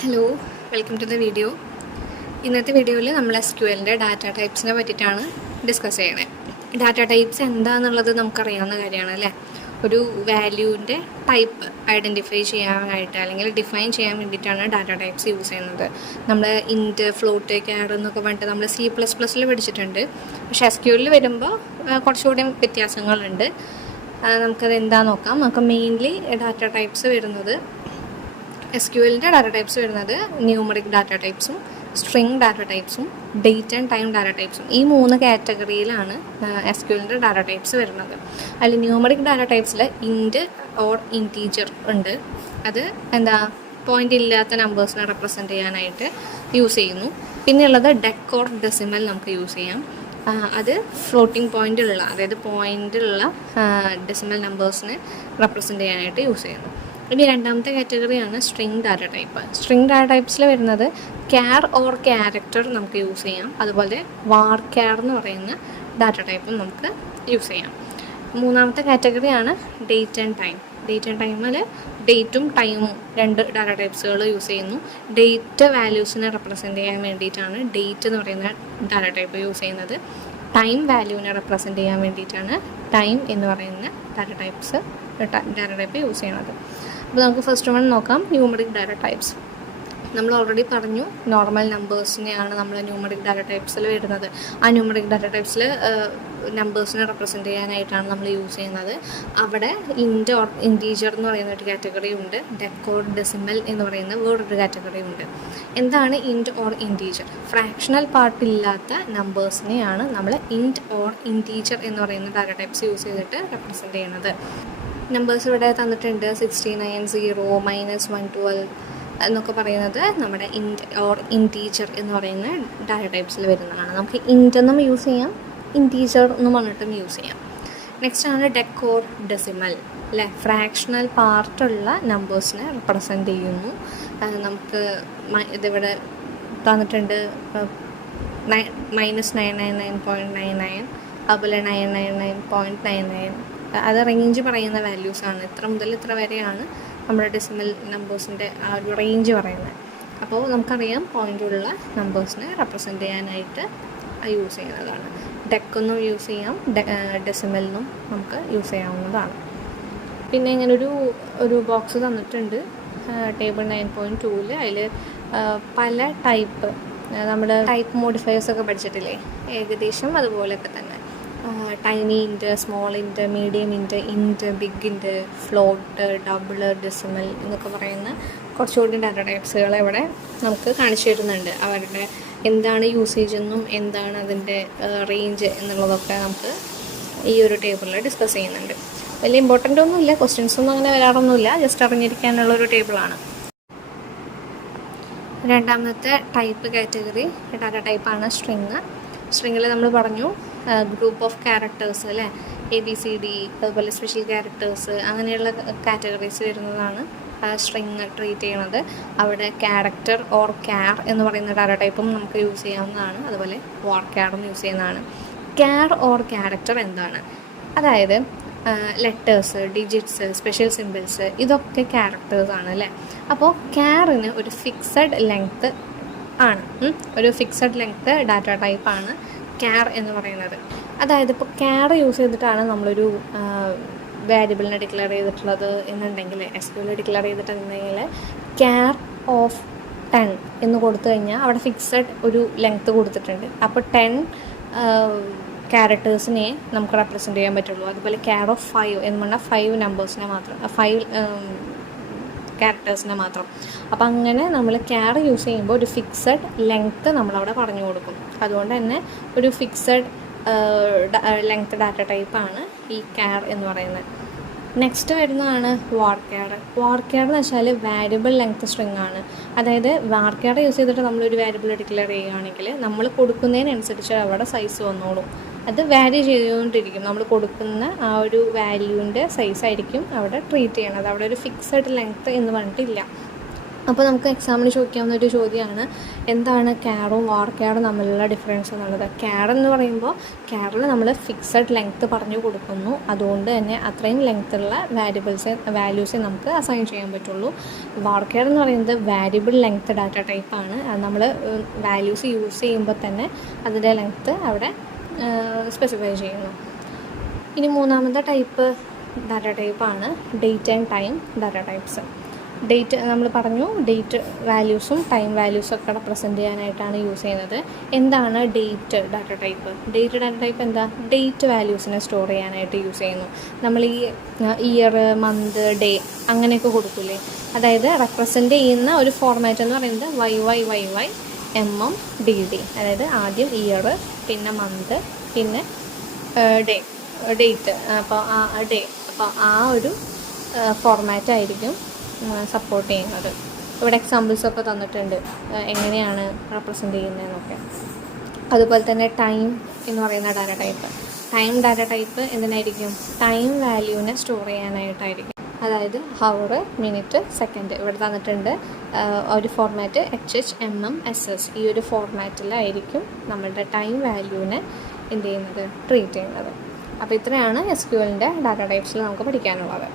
Hello, welcome to the video. ഇന്നത്തെ വീഡിയോയിൽ നമ്മൾ SQLൻ്റെ ഡാറ്റ ടൈപ്സിനെ പറ്റിയിട്ടാണ് ഡിസ്കസ് ചെയ്യണത്. ഡാറ്റ ടൈപ്സ് എന്താണെന്നുള്ളത് നമുക്കറിയാവുന്ന കാര്യമാണ് അല്ലേ. ഒരു വാല്യൂവിൻ്റെ ടൈപ്പ് ഐഡൻറ്റിഫൈ ചെയ്യാനായിട്ട് അല്ലെങ്കിൽ ഡിഫൈൻ ചെയ്യാൻ വേണ്ടിയിട്ടാണ് ഡാറ്റ ടൈപ്സ് യൂസ് ചെയ്യുന്നത്. നമ്മൾ ഇൻറ്റ്, ഫ്ലോട്ട്, ക്യാർ എന്നൊക്കെ പറഞ്ഞിട്ട് നമ്മൾ C++ൽ പഠിച്ചിട്ടുണ്ട്. പക്ഷേ SQLിൽ വരുമ്പോൾ കുറച്ചുകൂടി വ്യത്യാസങ്ങളുണ്ട്. നമുക്കത് എന്താണെന്ന് നോക്കാം. നമുക്ക് മെയിൻലി ഡാറ്റ ടൈപ്സ് വരുന്നത് SQLൻ്റെ ഡാറ്റ ടൈപ്സ് വരുന്നത് ന്യൂമറിക് ഡാറ്റ ടൈപ്സും സ്ട്രിങ് ഡാറ്റ ടൈപ്സും ഡേറ്റ് ആൻഡ് ടൈം ഡാറ്റ ടൈപ്സും ഈ 3 കാറ്റഗറിയിലാണ് SQLൻ്റെ ഡാറ്റ ടൈപ്സ് വരുന്നത്. അതിൽ ന്യൂമറിക് ഡാറ്റ ടൈപ്സിൽ ഇൻറ്റ് ഓർ ഇൻറ്റീജർ ഉണ്ട്. അത് പോയിൻ്റ് ഇല്ലാത്ത നമ്പേഴ്സിനെ റെപ്രസെൻറ്റ് ചെയ്യാനായിട്ട് യൂസ് ചെയ്യുന്നു. പിന്നെയുള്ളത് ഡെക് ഓർ ഡെസിമൽ നമുക്ക് യൂസ് ചെയ്യാം. അത് ഫ്ലോട്ടിംഗ് പോയിൻ്റുള്ള, അതായത് പോയിൻ്റുള്ള ഡെസിമൽ നമ്പേഴ്സിനെ റെപ്രസെൻറ്റ് ചെയ്യാനായിട്ട് യൂസ് ചെയ്യുന്നു. ഇനി രണ്ടാമത്തെ കാറ്റഗറിയാണ് string data type. String data ടൈപ്സിൽ വരുന്നത് ക്യാർ ഓർ ക്യാരക്ടർ നമുക്ക് യൂസ് ചെയ്യാം. അതുപോലെ വാർ ക്യാർ എന്ന് പറയുന്ന ഡാറ്റ ടൈപ്പും നമുക്ക് യൂസ് ചെയ്യാം. മൂന്നാമത്തെ കാറ്റഗറിയാണ് date and time. Date and ടൈമിൽ ഡേറ്റും ടൈമും 2 ഡാറ്റ ടൈപ്സുകൾ യൂസ് ചെയ്യുന്നു. ഡേറ്റ് വാല്യൂസിനെ റെപ്രസെൻറ്റ് ചെയ്യാൻ വേണ്ടിയിട്ടാണ് ഡേറ്റ് എന്ന് പറയുന്ന ഡാറ്റ ടൈപ്പ് യൂസ് ചെയ്യുന്നത്. ടൈം വാല്യൂവിനെ റെപ്രസെൻറ്റ് ചെയ്യാൻ വേണ്ടിയിട്ടാണ് ടൈം എന്ന് പറയുന്ന ഡാറ്റ ടൈപ്പ് യൂസ് ചെയ്യുന്നത്. അപ്പോൾ നമുക്ക് ഫസ്റ്റ് വൺ നോക്കാം, ന്യൂമറിക് ഡാറ്റ ടൈപ്സ്. നമ്മൾ ഓൾറെഡി പറഞ്ഞു നോർമൽ നമ്പേഴ്സിനെയാണ് നമ്മൾ ന്യൂമറിക് ഡാറ്റ ടൈപ്സിൽ വരുന്നത്. ആ ന്യൂമറിക് ഡാറ്റ ടൈപ്സിൽ നമ്പേഴ്സിനെ റെപ്രസെൻറ്റ് ചെയ്യാനായിട്ടാണ് നമ്മൾ യൂസ് ചെയ്യുന്നത്. അവിടെ ഇൻറ്റ് ഓർ ഇൻറ്റീജർ എന്ന് പറയുന്ന ഒരു കാറ്റഗറി ഉണ്ട്. ഡെക് ഓർ ഡെസിമൽ എന്ന് പറയുന്ന വേറൊരു കാറ്റഗറി ഉണ്ട്. എന്താണ് ഇൻറ്റ് ഓർ ഇൻറ്റീജർ? ഫ്രാക്ഷണൽ പാർട്ടില്ലാത്ത നമ്പേഴ്സിനെയാണ് നമ്മൾ ഇൻറ്റ് ഓർ ഇൻറ്റീജർ എന്ന് പറയുന്ന ഡാറ്റ ടൈപ്സ് യൂസ് ചെയ്തിട്ട് റെപ്രസെൻറ്റ് ചെയ്യുന്നത്. നമ്പേഴ്സ് ഇവിടെ തന്നിട്ടുണ്ട്. 69, 0, -112 എന്നൊക്കെ പറയുന്നത് നമ്മുടെ ഇൻറ്റ് ഓർ ഇൻറ്റീജർ എന്ന് പറയുന്ന ഡാറ്റ ടൈപ്സിൽ വരുന്നതാണ്. നമുക്ക് ഇൻറ്റ് എന്നും യൂസ് ചെയ്യാം, ഇൻറ്റീജർ എന്ന് പറഞ്ഞിട്ടും യൂസ് ചെയ്യാം. നെക്സ്റ്റ് ആണ് ഡെക് ഓർ ഡെസിമൽ അല്ലേ. ഫ്രാക്ഷണൽ പാർട്ടുള്ള നമ്പേഴ്സിനെ റെപ്രസെൻറ്റ് ചെയ്യുന്നു. നമുക്ക് ഇതിവിടെ തന്നിട്ടുണ്ട് -999.99, അതുപോലെ 999.99. അത് റേഞ്ച് പറയുന്ന വാല്യൂസാണ്. ഇത്ര മുതൽ ഇത്ര വരെയാണ് നമ്മുടെ ഡെസിമൽ നമ്പേഴ്സിൻ്റെ ആ ഒരു റേഞ്ച് പറയുന്നത്. അപ്പോൾ നമുക്കറിയാം പോയിൻ്റുള്ള നമ്പേഴ്സിനെ റെപ്രസെൻറ്റ് ചെയ്യാനായിട്ട് യൂസ് ചെയ്യുന്നതാണ്. ഡെക്കൊന്നും യൂസ് ചെയ്യാം, ഡെസിമലിനും നമുക്ക് യൂസ് ചെയ്യാവുന്നതാണ്. പിന്നെ ഇങ്ങനെ ഒരു ബോക്സ് തന്നിട്ടുണ്ട് ടേബിൾ 9.2. അതിൽ പല ടൈപ്പ് നമ്മൾ ടൈപ്പ് മോഡിഫയേഴ്സൊക്കെ പഠിച്ചിട്ടില്ലേ, ഏകദേശം അതുപോലെയൊക്കെ തന്നെ. Tiny int, small int, medium int, big int, float, double, decimal എന്നൊക്കെ പറയുന്ന കുറച്ചുകൂടി ഡാറ്റ ടൈപ്സുകൾ ഇവിടെ നമുക്ക് കാണിച്ചു തരുന്നുണ്ട്. അവരുടെ എന്താണ് യൂസേജ് എന്നും എന്താണ് അതിൻ്റെ റേഞ്ച് എന്നുള്ളതൊക്കെ നമുക്ക് ഈ ഒരു ടേബിളിൽ ഡിസ്കസ് ചെയ്യുന്നുണ്ട്. വലിയ ഇമ്പോർട്ടൻ്റ് ഒന്നുമില്ല, ക്വസ്റ്റ്യൻസൊന്നും അങ്ങനെ വരാറൊന്നുമില്ല, ജസ്റ്റ് അറിഞ്ഞിരിക്കാനുള്ളൊരു ടേബിളാണ്. രണ്ടാമത്തെ ടൈപ്പ് കാറ്റഗറി ഡാറ്റ ടൈപ്പാണ് സ്ട്രിങ്. സ്ട്രിങ്ങിൽ നമ്മൾ പറഞ്ഞു ഗ്രൂപ്പ് ഓഫ് ക്യാരക്ടേഴ്സ് അല്ലേ, ABCD, അതുപോലെ സ്പെഷ്യൽ ക്യാരക്ടേഴ്സ്, അങ്ങനെയുള്ള കാറ്റഗറീസ് വരുന്നതാണ് സ്ട്രിങ് ട്രീറ്റ് ചെയ്യണത്. അവിടെ ക്യാരക്ടർ ഓർ ക്യാർ എന്ന് പറയുന്ന ഡാറ്റ ടൈപ്പും നമുക്ക് യൂസ് ചെയ്യാവുന്നതാണ്. അതുപോലെ വാർ ക്യാറും യൂസ് ചെയ്യുന്നതാണ്. ക്യാർ ഓർ ക്യാരക്ടർ എന്താണ്? അതായത് ലെറ്റേഴ്സ്, ഡിജിറ്റ്സ്, സ്പെഷ്യൽ സിമ്പിൾസ്, ഇതൊക്കെ ക്യാരക്ടേഴ്സാണ് അല്ലേ. അപ്പോൾ ക്യാറിന് ഒരു ഫിക്സഡ് ലെങ്ത്ത് ആണ്, ഒരു ഫിക്സഡ് ലെങ്ത്ത് ഡാറ്റ ടൈപ്പാണ് ക്യാർ എന്ന് പറയുന്നത്. അതായത് ഇപ്പോൾ ക്യാർ യൂസ് ചെയ്തിട്ടാണ് നമ്മളൊരു വാരിയബിളിനെ ഡിക്ലെയർ ചെയ്തിട്ടുള്ളത് എന്നുണ്ടെങ്കിൽ, SQL ഡിക്ലെയർ ചെയ്തിട്ടുണ്ടെങ്കിൽ ക്യാർ ഓഫ് 10 എന്ന് കൊടുത്തു കഴിഞ്ഞാൽ അവിടെ ഫിക്സഡ് ഒരു ലെങ്ത്ത് കൊടുത്തിട്ടുണ്ട്. അപ്പോൾ 10 ക്യാരക്ടേഴ്സിനെ നമുക്ക് റെപ്രസെൻറ്റ് ചെയ്യാൻ പറ്റുള്ളൂ. അതുപോലെ ക്യാർ ഓഫ് 5 എന്ന് പറഞ്ഞാൽ 5 നമ്പേഴ്സിനെ മാത്രം, 5 ക്യാരക്ടേഴ്സിനെ മാത്രം. അപ്പോൾ അങ്ങനെ നമ്മൾ ക്യാർ യൂസ് ചെയ്യുമ്പോൾ ഒരു ഫിക്സഡ് ലെങ്ത്ത് നമ്മളവിടെ പറഞ്ഞു കൊടുക്കും. അതുകൊണ്ട് തന്നെ ഒരു ഫിക്സഡ് ലെങ്ത്ത് ഡാറ്റ ടൈപ്പാണ് ഈ ക്യാർ എന്ന് പറയുന്നത്. നെക്സ്റ്റ് വരുന്നതാണ് വാർ ക്യാർ. വാർ ക്യാർ എന്ന് വെച്ചാൽ വാരിയബിൾ ലെങ്ത്ത് സ്ട്രിങ് ആണ്. അതായത് വാർ ക്യാർ യൂസ് ചെയ്തിട്ട് നമ്മളൊരു വാരിയബിൾ ഡിക്ലെയർ ചെയ്യുകയാണെങ്കിൽ നമ്മൾ കൊടുക്കുന്നതിനനുസരിച്ച് അവിടെ സൈസ് വന്നോളും. അത് വാരി ചെയ്തുകൊണ്ടിരിക്കും. നമ്മൾ കൊടുക്കുന്ന ആ ഒരു വാല്യൂവിൻ്റെ സൈസായിരിക്കും അവിടെ ട്രീറ്റ് ചെയ്യണത്. അവിടെ ഒരു ഫിക്സഡ് ലെങ്ത്ത് എന്ന് പറഞ്ഞിട്ടില്ല. അപ്പോൾ നമുക്ക് എക്സാമിന് ചോദിക്കാവുന്ന ഒരു ചോദ്യമാണ് എന്താണ് ക്യാറും വാർക്യാറും തമ്മിലുള്ള ഡിഫറൻസ് എന്നുള്ളത്. ക്യാർ എന്ന് പറയുമ്പോൾ ക്യാറിൽ നമ്മൾ ഫിക്സഡ് ലെങ്ത്ത് പറഞ്ഞു കൊടുക്കുന്നു, അതുകൊണ്ട് തന്നെ അത്രയും ലെങ്ത്തുള്ള വാല്യൂസേ നമുക്ക് അസൈൻ ചെയ്യാൻ പറ്റുള്ളൂ. വാർക്യാർ എന്ന് പറയുന്നത് വാരിയബിൾ ലെങ്ത്ത് ഡാറ്റ ടൈപ്പാണ്. അത് നമ്മൾ വാല്യൂസ് യൂസ് ചെയ്യുമ്പോൾ തന്നെ അതിൻ്റെ ലെങ്ത്ത് അവിടെ സ്പെസിഫൈ ചെയ്യുന്നു. ഇനി മൂന്നാമത്തെ ടൈപ്പ് ഡാറ്റ ടൈപ്പാണ് date and time data types. Date നമ്മൾ പറഞ്ഞു, ഡേറ്റ് വാല്യൂസും ടൈം വാല്യൂസും ഒക്കെ റെപ്രസെൻറ്റ് ചെയ്യാനായിട്ടാണ് യൂസ് ചെയ്യുന്നത്. എന്താണ് date data type? Date data type എന്താ? ഡേറ്റ് വാല്യൂസിനെ സ്റ്റോർ ചെയ്യാനായിട്ട് യൂസ് ചെയ്യുന്നു. നമ്മൾ ഈ ഇയർ, മന്ത്, ഡേ അങ്ങനെയൊക്കെ കൊടുക്കില്ലേ, അതായത് റെപ്രസെൻറ്റ് ചെയ്യുന്ന ഒരു ഫോർമാറ്റ് എന്ന് പറയുന്നത് YY MM DD. അതായത് ആദ്യം ഇയർ, പിന്നെ മന്ത്, പിന്നെ ഡേറ്റ്. അപ്പോൾ ആ ഒരു ഫോർമാറ്റ് ആയിരിക്കും സപ്പോർട്ട് ചെയ്യുന്നത്. ഇവിടെ എക്സാമ്പിൾസൊക്കെ തന്നിട്ടുണ്ട് എങ്ങനെയാണ് റെപ്രസെൻറ്റ് ചെയ്യുന്നതെന്നൊക്കെ. അതുപോലെ തന്നെ ടൈം എന്ന് പറയുന്ന data type. Time data type എന്തിനായിരിക്കും? ടൈം വാല്യൂവിനെ സ്റ്റോർ ചെയ്യാനായിട്ടായിരിക്കും. അതായത് ഹവർ, മിനിറ്റ്, സെക്കൻഡ് ഇവിടെ തന്നിട്ടുണ്ട്. ഒരു ഫോർമാറ്റ് HH MM SS ഈ ഒരു ഫോർമാറ്റിലായിരിക്കും നമ്മളുടെ ടൈം വാല്യൂവിനെ എന്ത് ചെയ്യുന്നത്, ട്രീറ്റ് ചെയ്യുന്നത്. അപ്പോൾ ഇത്രയാണ് SQLൻ്റെ ഡാറ്റ ടൈപ്സിൽ നമുക്ക് പഠിക്കാനുള്ളത്.